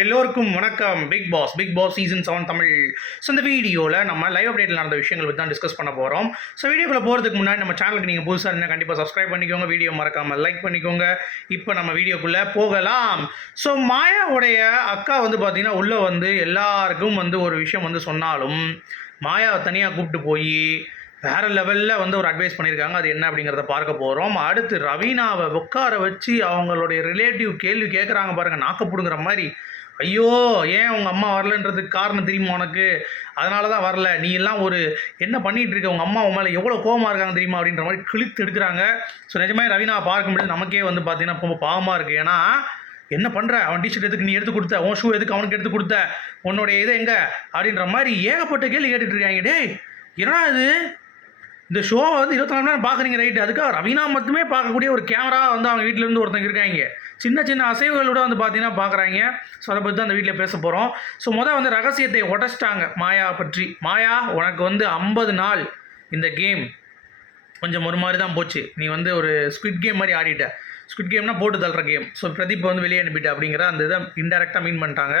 எல்லோருக்கும் வணக்கம். Big boss big boss season seven Tamil. So இந்த வீடியோவில் நம்ம லைவ் அப்டேட்டில் நடந்த விஷயங்கள் பற்றி தான் டிஸ்கஸ் பண்ண போகிறோம் ஸோ வீடியோக்குள்ள போகிறதுக்கு முன்னாடி நம்ம சேனலுக்கு நீங்கள் புதுசாக இருந்தால் கண்டிப்பாக சப்ஸ்கிரைப் பண்ணிக்கோங்க. வீடியோ மறக்காமல் லைக் பண்ணிக்கோங்க. இப்போ நம்ம வீடியோக்குள்ளே போகலாம். ஸோ மாயாவுடைய அக்கா வந்து பார்த்தீங்கன்னா உள்ளே வந்து எல்லாருக்கும் வந்து ஒரு விஷயம் வந்து சொன்னாலும் மாயாவை தனியாக கூப்பிட்டு போய் வேற லெவலில் வந்து ஒரு அட்வைஸ் பண்ணியிருக்காங்க அது என்ன அப்படிங்கிறத பார்க்க போகிறோம் அடுத்து ரவீனாவை உட்கார வச்சு அவங்களுடைய ரிலேட்டிவ் கேள்வி கேட்குறாங்க பாருங்க. நாக்கப்படுங்கிற மாதிரி. ஐயோ ஏன் உங்கள் அம்மா வரலன்றதுக்கு காரணம் தெரியுமா உனக்கு? அதனால தான் வரல. நீ எல்லாம் ஒரு என்ன பண்ணிகிட்டு இருக்க? உங்கள் அம்மா உன் மேலே எவ்வளோ கோவமாக இருக்காங்க தெரியுமா அப்படின்ற மாதிரி கிழித்து எடுக்கிறாங்க. ஸோ நிஜமாக ரவீனாவை பார்க்கும்போது நமக்கே வந்து பார்த்தீங்கன்னா ரொம்ப பாவமாக இருக்குது ஏன்னா என்ன பண்ணுற அவன் டிஷர்ட் எதுக்கு நீ எடுத்து கொடுத்த? உன் ஷூ எதுக்கு அவனுக்கு எடுத்து கொடுத்த? உன்னுடைய இது எங்கே? அப்படின்ற மாதிரி ஏகப்பட்ட கேள்வி கேட்டுட்டு இருக்காங்க. டேய் என்னடா இது? இந்த ஷோவை வந்து இருபத்தி நாலு நேரம் பார்க்குறீங்க ரைட்டு அதுக்காக ரவீனா மட்டுமே பார்க்கக்கூடிய ஒரு கேமரா வந்து அவங்க வீட்டில் இருந்து ஒருத்தங்க இருக்காங்க. சின்ன சின்ன அசைவுகளோட வந்து பார்த்தீங்கன்னா பார்க்குறாங்க. ஸோ அதை பற்றி தான் அந்த வீட்டில் பேச போகிறோம் ஸோ மொதல் வந்து ரகசியத்தை உடச்சிட்டாங்க. மாயா பற்றி. மாயா உனக்கு வந்து ஐம்பது நாள் இந்த கேம் கொஞ்சம் ஒரு மாதிரி தான் போச்சு. நீ வந்து ஒரு ஸ்குவிட் கேம் மாதிரி ஆடிட்ட. ஸ்குவிட் கேம்னா போட்டு தள்ளுற கேம் ஸோ பிரதீப் வந்து வெளியே அனுப்பிட்ட அப்படிங்கிற அந்த இதை இன்டெரக்டாக மீன் பண்ணிட்டாங்க.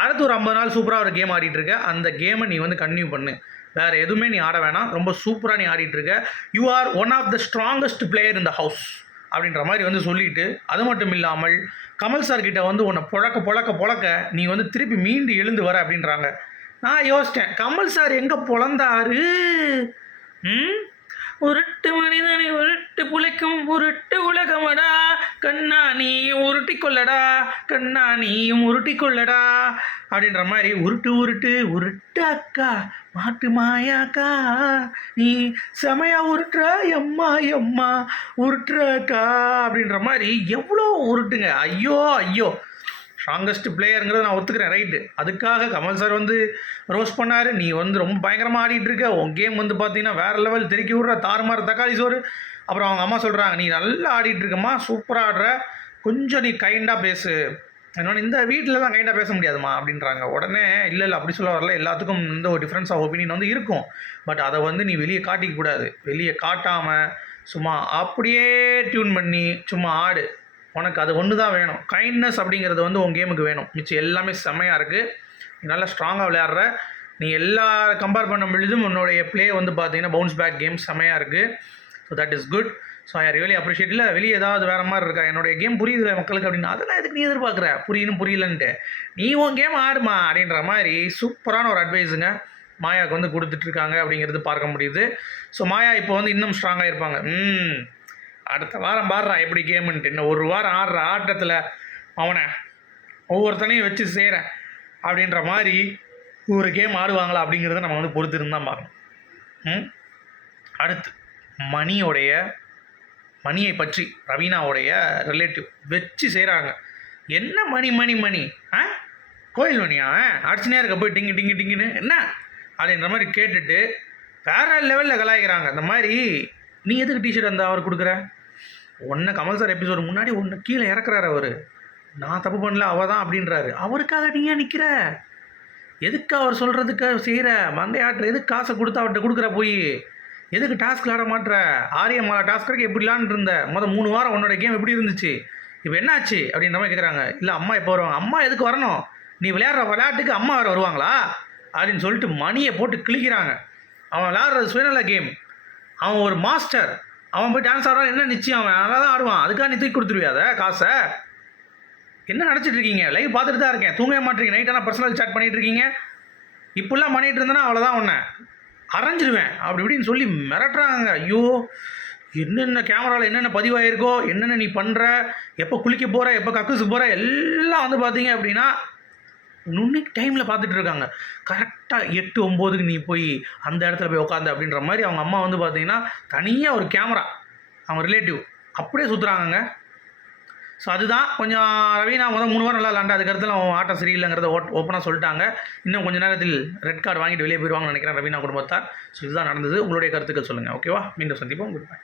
அடுத்து ஒரு ஐம்பது நாள் சூப்பராக ஒரு கேம் ஆடிட்டு இருக்க. அந்த கேமை நீ வந்து கன்டினியூ பண்ணு. வேறு எதுவுமே நீ ஆட வேணாம். ரொம்ப சூப்பராக நீ ஆடிட்டுருக்க you are one of the strongest player இந்த ஹவுஸ் அப்படின்ற மாதிரி வந்து சொல்லிட்டு அது மட்டும் இல்லாமல் கமல் சார் கிட்ட வந்து உன்னை புழக்க புழக்க புழக்க நீ வந்து திருப்பி மீண்டு எழுந்து வர அப்படின்றாங்க. நான் யோசித்தேன் கமல் சார் எங்கே பிறந்தாரு ம்? உருட்டு மனிதனை உருட்டு புழைக்கும் உருட்டு உலகமடா. கண்ணா நீயும் உருட்டி கொள்ளடா. கண்ணா நீயும் உருட்டி கொள்ளடா. அப்படின்ற மாதிரி உருட்டு உருட்டு உருட்டு அக்கா மாட்டு மாயாக்கா நீ செமையா உருட்டுற எம்மா எம்மா உருட்டுற அக்கா. அப்படின்ற மாதிரி எவ்வளோ உருட்டுங்க. ஐயோ ஐயோ. ஸ்ட்ராங்கஸ்ட் பிளேயருங்கிறத நான் ஒத்துக்கிறேன் ரைட்டு அதுக்காக கமல் சார் வந்து ரோஸ் பண்ணார். நீ வந்து ரொம்ப பயங்கரமாக ஆடிட்டு இருக்க. உன் கேம் வந்து பார்த்தீங்கன்னா வேறு லெவல் தெருக்கி விட்ற. தாறுமாறு தக்காளி சோறு. அப்புறம் அவங்க அம்மா சொல்கிறாங்க நீ நல்லா ஆடிட்டு இருக்கம்மா. சூப்பராக ஆடுற. கொஞ்சம் நீ கைண்டாக பேசு. இன்னொன்று இந்த வீட்டில் தான் கைண்டாக பேச முடியாதுமா அப்படின்றாங்க. உடனே இல்லை இல்லை. அப்படி சொல்ல வரல. எல்லாத்துக்கும் இந்த ஒரு டிஃப்ரென்ஸ் ஆஃப் ஒப்பீனியன் வந்து இருக்கும். பட் அதை வந்து நீ வெளியே காட்டிக்க கூடாது. வெளியே காட்டாமல் சும்மா அப்படியே டியூன் பண்ணி சும்மா ஆடு. உனக்கு அது ஒன்று தான் வேணும். கைண்ட்னஸ் அப்படிங்கிறது வந்து உன் கேமுக்கு வேணும். மிச்சம் எல்லாமே செம்மையாக இருக்குது நீ நல்லா ஸ்ட்ராங்காக விளையாடுற. நீ எல்லா கம்பேர் பண்ண பொழுதும் உன்னுடைய ப்ளே வந்து பார்த்தீங்கன்னா பவுன்ஸ் பேக் கேம் செம்மையாக இருக்குது so that is good so I really appreciate இல்லை வெளியே ஏதாவது வேறு மாதிரி இருக்கா? என்னுடைய கேம் புரியுது மக்களுக்கு அப்படின்னு. அதெல்லாம் எதுக்கு நீ எதிர்பார்க்குற? புரியணும் புரியலன்ட்டு. நீ உன் கேம் ஆடுமா அப்படின்ற மாதிரி சூப்பரான ஒரு அட்வைஸுங்க மாயாவுக்கு வந்து கொடுத்துட்ருக்காங்க அப்படிங்கிறது பார்க்க முடியுது. ஸோ மாயா இப்போ வந்து இன்னும் ஸ்ட்ராங்காக இருப்பாங்க. ம். அடுத்த வாரம் பாடுறான் எப்படி கேமுன்ட்டு. இன்னும் ஒரு வாரம் ஆடுற ஆட்டத்தில் அவனை ஒவ்வொருத்தனையும் வச்சு செய்கிறேன் அப்படின்ற மாதிரி ஒரு கேம் ஆடுவாங்களா அப்படிங்கிறத நம்ம வந்து பொறுத்திருந்தான் பார்க்கணும். ம்? அடுத்து மணியோடைய மணியை பற்றி ரவீனாவுடைய ரிலேட்டிவ் வச்சு செய்கிறாங்க என்ன மணி மணி மணி? ஆ? கோயில் மணியா? அடிச்சுனே இருக்க போய் டிங்கு டிங்கு டிங்குன்னு. என்ன? அப்படின்ற மாதிரி கேட்டுட்டு வேற லெவலில் கலாய்க்கிறாங்க. இந்த மாதிரி நீ எதுக்கு டிஷர்ட் அந்த அவர் கொடுக்குற? ஒன்று கமல் சார் எபிசோடு முன்னாடி ஒன்று கீழே இறக்குறாரு அவர். நான் தப்பு பண்ணல அவ தான் அப்படின்றாரு. அவருக்காக நீ ஏன் நிற்கிற எதுக்கு அவர் சொல்கிறதுக்கு செய்கிற மண்டையாட்டுற எதுக்கு காசை கொடுத்து அவர்கிட்ட கொடுக்குற போய்? எதுக்கு டாஸ்க் விளாட மாட்டுற ஆரிய மாலா டாஸ்க்கு எப்படி விளாண்டு இருந்த? மொதல் மூணு வாரம் உன்னோட கேம் எப்படி இருந்துச்சு? இப்போ என்னாச்சு? அப்படின்ற மாதிரி கேட்குறாங்க இல்லை அம்மா எப்போ வருவாங்க? அம்மா எதுக்கு வரணும்? நீ விளையாடுற விளையாட்டுக்கு அம்மா வேறு வருவாங்களா? அப்படின்னு சொல்லிட்டு மணியை போட்டு கிழிக்கிறாங்க. அவன் விளையாடுறது சுயநல கேம் அவன் ஒரு மாஸ்டர் அவன் போய் டான்ஸ் ஆடுறான் என்ன நிச்சயம் அவன்? நல்லா தான் ஆடுவான். அதுக்காக நீ தூக்கி கொடுத்துருவியாத காசை? என்ன நினச்சிட்டு இருக்கீங்க? லைவ் பார்த்துட்டு தான் இருக்கேன். தூங்கவே மாட்டேங்க நைட் ஆனால் பர்சனல் சாட் பண்ணிகிட்டு இருக்கீங்க. இப்படிலாம் பண்ணிகிட்டு இருந்தேன்னா அவ்வளோதான் ஒன்று அரைஞ்சிருவேன். அப்படி இப்படின்னு சொல்லி மிரட்டுறாங்க. ஐயோ என்னென்ன கேமராவில் என்னென்ன பதிவாயிருக்கோ என்னென்ன நீ பண்ணுற எப்போ குளிக்க போகிற எப்போ கக்குசு போகிற எல்லாம் வந்து பார்த்தீங்க அப்படின்னா நுண்ணிக் டைமில் பார்த்துட்டு இருக்காங்க. கரெக்டாக எட்டு ஒம்போதுக்கு நீ போய் அந்த இடத்துல போய் உட்காந்து அப்படின்ற மாதிரி அவங்க அம்மா வந்து பார்த்தீங்கன்னா தனியாக ஒரு கேமரா அவங்க ரிலேட்டிவ் அப்படியே சுற்றுறாங்கங்க ஸோ அதுதான் கொஞ்சம் ரவீனா முதல் மூணு வாரம் நல்லா விளாண்டா அதுக்கடுத்து அவன் ஆட்டம் சரியில்லைங்கிறத ஓட் ஓப்பனாக சொல்லிட்டாங்க. இன்னும் கொஞ்ச நேரத்தில் ரெட் கார்டு வாங்கிட்டு வெளியே போயிடுவாங்கன்னு நினைக்கிறேன் ரவீனா குடும்பத்தார். ஸோ இதுதான் நடந்தது. உங்களுடைய கருத்துக்கள் சொல்லுங்கள் ஓகேவா மீண்டும் சந்திப்போம். Good bye